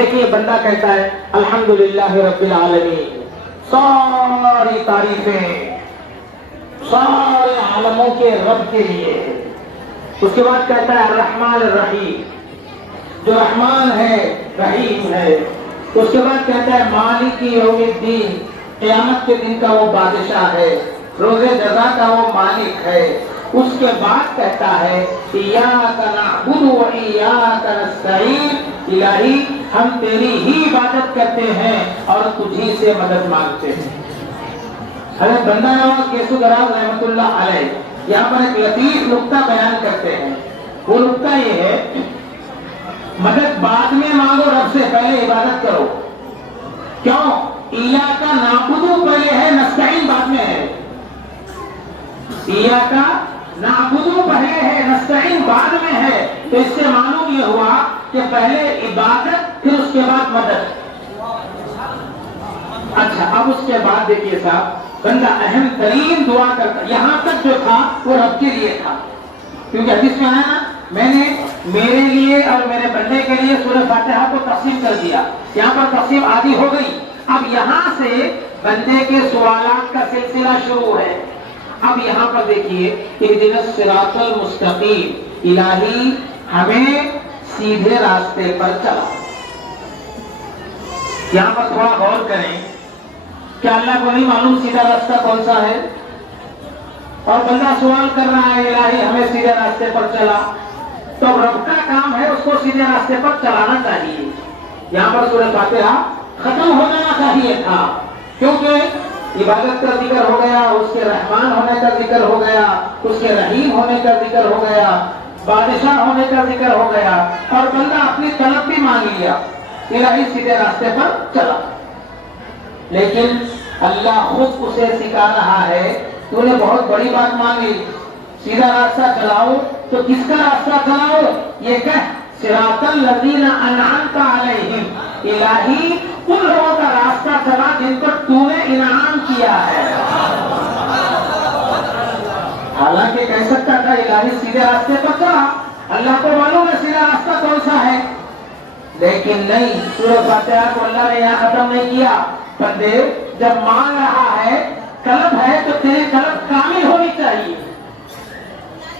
دیکھیے بندہ کہتا ہے الحمدللہ رب العالمین، ساری تعریفیں سارے عالموں کے رب کے لیے۔ اس کے بعد کہتا ہے الرحمن الرحیم، جو رحمان ہے رحیم ہے۔ اس کے بعد کہتا ہے مالک یوم الدین، قیامت کے دن کا وہ بادشاہ ہے، روز جزا کا وہ مالک ہے۔ اس کے بعد کہتا ہے ایاک نعبد و ایاک نستعین، الہی ہم تیری ہی عبادت کرتے ہیں اور تجھی سے مدد مانگتے ہیں۔ حضرت بندہ نواز گیسو دراز رحمۃ اللہ علیہ یہاں پر ایک لطیف نقطہ بیان کرتے ہیں۔ وہ نقطہ یہ ہے مدد بعد میں مانگو، رب سے پہلے عبادت کرو۔ کیوں؟ ایاک نعبد پہلے ہے، نستعین بعد میں ہے۔ ایاک نعبد پہلے ہے، نستعین بعد میں ہے۔ تو اس سے معلوم یہ ہوا کہ پہلے عبادت پھر اس کے بعد مدد۔ اچھا اب اس کے بعد دیکھیے صاحب، بندہ اہم ترین دعا کرتا، یہاں تک جو تھا وہ رب کے لیے تھا، کیونکہ حدیث میں آیا نا میں نے میرے لیے اور میرے بندے کے لیے سورہ فاتحہ کو تقسیم کر دیا۔ یہاں پر تقسیم آدھی ہو گئی، اب یہاں سے بندے کے سوالات کا سلسلہ شروع ہے۔ اب یہاں پر دیکھیے اہدنا الصراط المستقیم، الہی ہمیں سیدھے راستے پر چلا۔ یہاں پر تھوڑا غور کریں، کیا اللہ کو نہیں معلوم سیدھا راستہ کون سا ہے؟ اور بندہ سوال کر رہا ہے الہی ہمیں سیدھے راستے پر چلا، تو رب کا کام ہے اس کو سیدھے راستے پر چلانا چاہیے۔ یہاں پر سورہ فاتحہ ختم ہو جانا چاہیے تھا، کیونکہ عبادت کا ذکر ہو گیا، اس کے رحمان ہونے کا ذکر ہو گیا، اس کے رحیم ہونے کا ذکر ہو گیا، بادشاہ ہونے کا ذکر ہو گیا، اور بندہ اپنی طلب بھی مانگ لیا، الہی سیدھے راستے پر چلا۔ لیکن اللہ خود اسے سکھا رہا ہے تو نے بہت بڑی بات مانگی، سیدھا راستہ چلاؤ، تو کس کا راستہ چلاؤ؟ یہ کہہ صراط الذین انعمت علیہم، الہی ان لوگوں کا راستہ چلا جن پر تو نے انعام کیا ہے۔ حالانکہ کہہ سکتا تھا الہی سیدھے راستے پر چلا، اللہ کو معلوم ہے سیدھا راستہ کون سا ہے، لیکن نہیں، سورہ فاتحہ کو اللہ نے یہاں ختم نہیں کیا۔ بندے جب مانگ رہا ہے، طلب ہے، تو تیری طلب کامل ہونی چاہیے،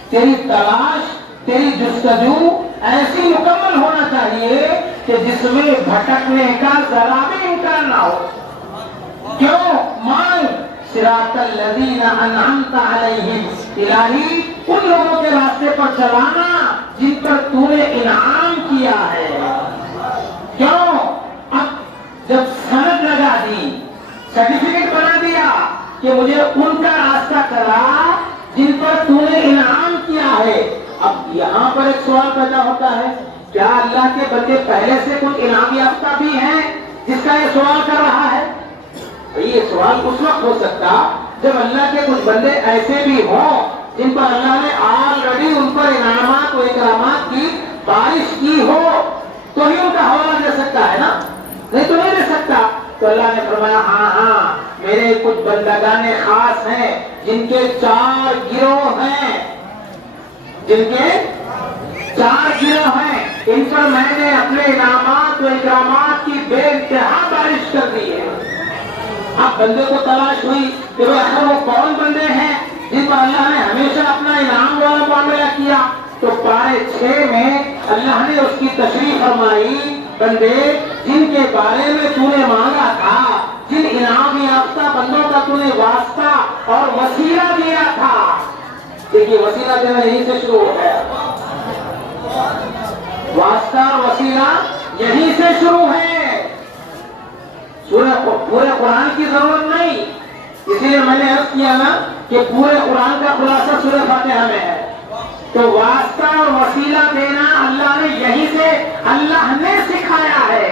تیری تلاش تیری جستجو ایسی مکمل ہونا چاہیے کہ جس میں بھٹکنے کا ذرا بھی امکان نہ ہو۔ کیوں؟ مانگ صراط الذین انعمت علیہم، الہی ان لوگوں کے راستے پر چلانا جن پر تو نے انعام کیا ہے۔ کیوں؟ اب جب سند لگا دی، سرٹیفکیٹ بنا دیا کہ مجھے ان کا راستہ چلا جن پر تو نے انعام کیا ہے، اب یہاں پر ایک سوال پیدا ہوتا ہے، کیا اللہ کے بندے پہلے سے کچھ انعام یافتہ بھی ہیں جس کا یہ سوال کر رہا ہے؟ یہ سوال اس وقت ہو سکتا جب اللہ کے کچھ بندے ایسے بھی ہوں جن پر اللہ نے آلریڈی ان پر انعامات و اکرامات کی بارش کی ہو، تو ہی ان کا حوالہ دے سکتا ہے نا، نہیں تو نہیں دے سکتا۔ تو اللہ نے فرمایا ہاں میرے کچھ بندگان خاص ہیں جن کے 4 گروہ ہیں، جن کے 4 گروہ ہیں، ان پر میں نے اپنے انعامات و اکرامات کی بے انتہا بارش کر دی ہے۔ اب بندے کو تلاش ہوئی کہ وہ کون بندے ہیں جن پر اللہ نے ہمیشہ اپنا انعام والا معاملہ کیا، تو پارے 6 میں اللہ نے اس کی تشریح فرمائی، بندے جن کے بارے میں تو نے مانگا تھا، جن انعام یافتہ بندوں کا تو نے واسطہ اور وسیلہ دیا تھا۔ دیکھیے وسیلہ دینا یہیں سے شروع ہو گیا، واسطہ اور وسیلہ یہیں سے شروع ہے، پورے قرآن کی ضرورت نہیں، اسی لیے میں نے عرض کیا نا کہ پورے قرآن کا خلاصہ سورہ فاتحہ میں ہے۔ تو واسطہ اور وسیلہ دینا اللہ نے یہیں سے اللہ نے سکھایا ہے،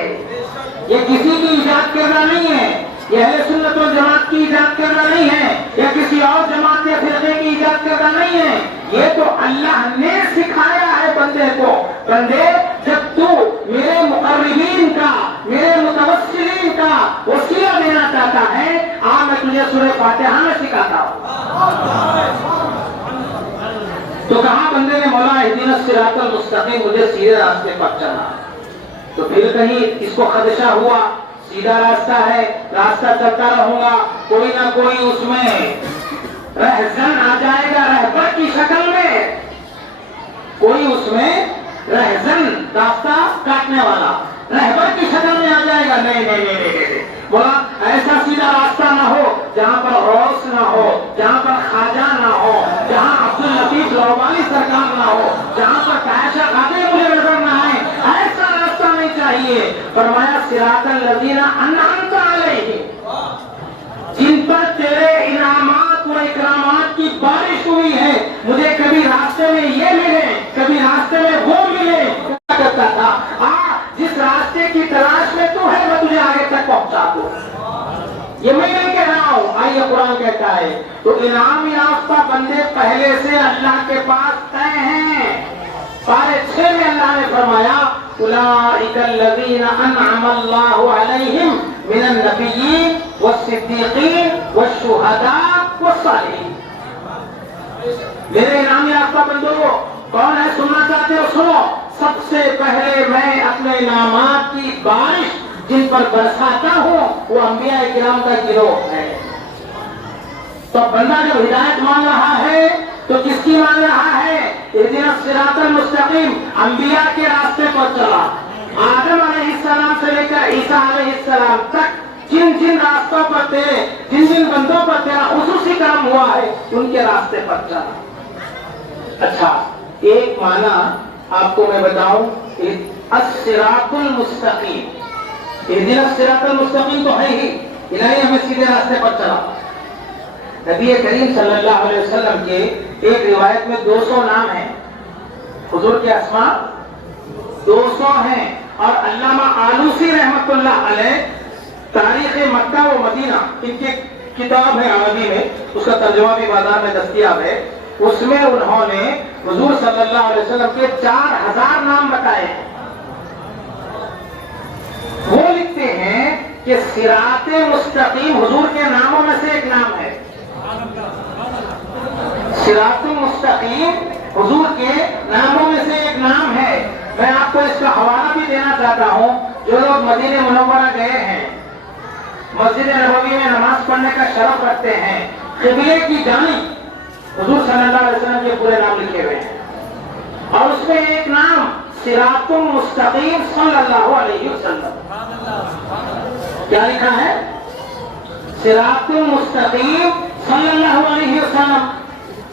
یہ کسی کی ایجاد کرنا نہیں ہے، یہ اہل سنت والجماعت کی ایجاد کرنا نہیں ہے، یا کسی اور جماعت یا فرقے کی ایجاد کرنا نہیں ہے، یہ تو اللہ نے سکھایا ہے بندے کو۔ بندے جب تو میرے مقربین کا، میرے متوسلین کا وسیلہ دینا چاہتا ہے، میں تجھے سورہ فاتحہ میں سکھاتا ہوں۔ تو کہا بندے نے مولا اہدنا الصراط المستقیم، مجھے سیدھے راستے پر چلا۔ تو پھر کہیں اس کو خدشہ ہوا سیدھا راستہ ہے، راستہ چلتا رہوں گا، کوئی نہ کوئی اس میں رہزن آ جائے گا رہبر کی شکل میں، کوئی اس میں رہزن راستہ کاٹنے والا رہبر کی شکل میں آ جائے گا، نہیں نہیں نہیں نہیں، بولا ایسا سیدھا راستہ نہ ہو جہاں پر غوث نہ ہو، جہاں پر خواجہ نہ ہو، جہاں عبداللطیف لوبانی سرکار نہ ہو، جہاں پر عائشہ خاتون مجھے نظر نہ آئے، ایسا راستہ نہیں چاہیے۔ فرمایا صراط الذین انعمت علیہم، جن پر تیرے انعامات و اکرامات کی بارش ہوئی ہے، مجھے کبھی راستے میں یہ ملے کبھی راستے میں وہ ملے، کیا کرتا تھا؟ جس راستے کی تلاش میں تو ہے میں تجھے آگے تک پہنچا دوں، یہ میں نہیں کہہ رہا ہوں، آئیے قرآن کہتا ہے۔ تو انعام یافتہ بندے پہلے سے اللہ کے پاس طے ہیں۔ پارے 6 میں اللہ نے فرمایا اولئک الذین انعم اللہ علیہم من النبیین والصدیقین والشہداء والصالحین۔ میرے انعام یافتہ بندوں کون ہے؟ سننا چاہتے ہو سنو۔ سب سے پہلے میں اپنے انعامات کی بارش جن پر برساتا ہوں وہ انبیاء کرام کا گروہ ہے۔ تو بندہ جب ہدایت مان رہا ہے تو کس کی مان رہا ہے؟ اہدنا الصراط المستقیم، انبیاء کے راستے پر چلا۔ آدم علیہ السلام سے لے کر عیسیٰ علیہ السلام تک جن جن راستوں پر تھے، جن جن بندوں پر تیرا خصوصی کرم ہوا ہے، ان کے راستے پر چلا۔ اچھا، ایک معنی آپ کو میں بتاؤں، الصراط المستقیم، اہدنا الصراط المستقیم تو ہے ہی، الہی ہمیں سیدھے راستے پر چلا۔ نبی کریم صلی اللہ علیہ وسلم کے ایک روایت میں 200 نام ہیں، حضور کے اسماء 200 ہیں، اور علامہ آلوسی رحمت اللہ علیہ تاریخ مکہ و مدینہ، ان کی کتاب ہے عربی میں، اس کا ترجمہ بھی بازار میں دستیاب ہے، اس میں انہوں نے حضور صلی اللہ علیہ وسلم کے 4000 نام بتائے ہیں۔ وہ لکھتے ہیں کہ صراط مستقیم حضور کے ناموں میں سے ایک نام ہے، صراط مستقیم حضور کے ناموں میں سے ایک نام ہے۔ میں آپ کو اس کا حوالہ بھی دینا چاہتا ہوں، جو لوگ مدینہ منورہ گئے ہیں، مسجد نبوی میں نماز پڑھنے کا شرف رکھتے ہیں، قبلے کی جانب حضور صلی اللہ علیہ وسلم کے پورے نام لکھے ہوئے ہیں، اور اس میں ایک نام صراط مستقیم صلی اللہ علیہ وسلم، کیا لکھا ہے؟ صراط مستقیم صلی اللہ علیہ وسلم۔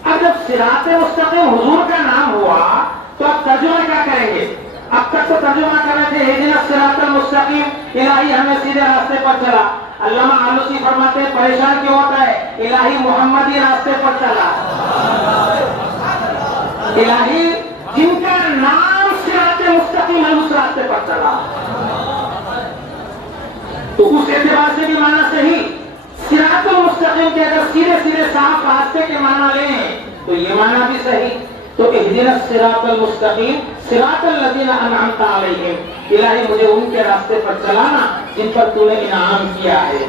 اب جب صراط مستقیم حضور کا نام ہوا تو اب ترجمہ کیا کریں گے؟ اب تک تو ترجمہ کر رہے تھے اہدنا الصراط المستقیم، الہی ہمیں سیدھے راستے پر چلا۔ علامہ آلوسی فرماتے ہیں پریشان کیوں ہوتا ہے؟ الہی محمدی راستے پر چلا، الہی جن کا نام صراط مستقیم ہے اس راستے پر چلا۔ تو اس اعتبار سے بھی معنی صحیح، صراط المستقیم کے اگر سیدھے سیدھے صاف راستے کے معنی لیں تو یہ معنی بھی صحیح۔ تو اہدنا الصراط المستقیم صراط الذین انعمت علیہم، الہی مجھے ان کے راستے پر چلانا جن پر تو نے انعام کیا ہے۔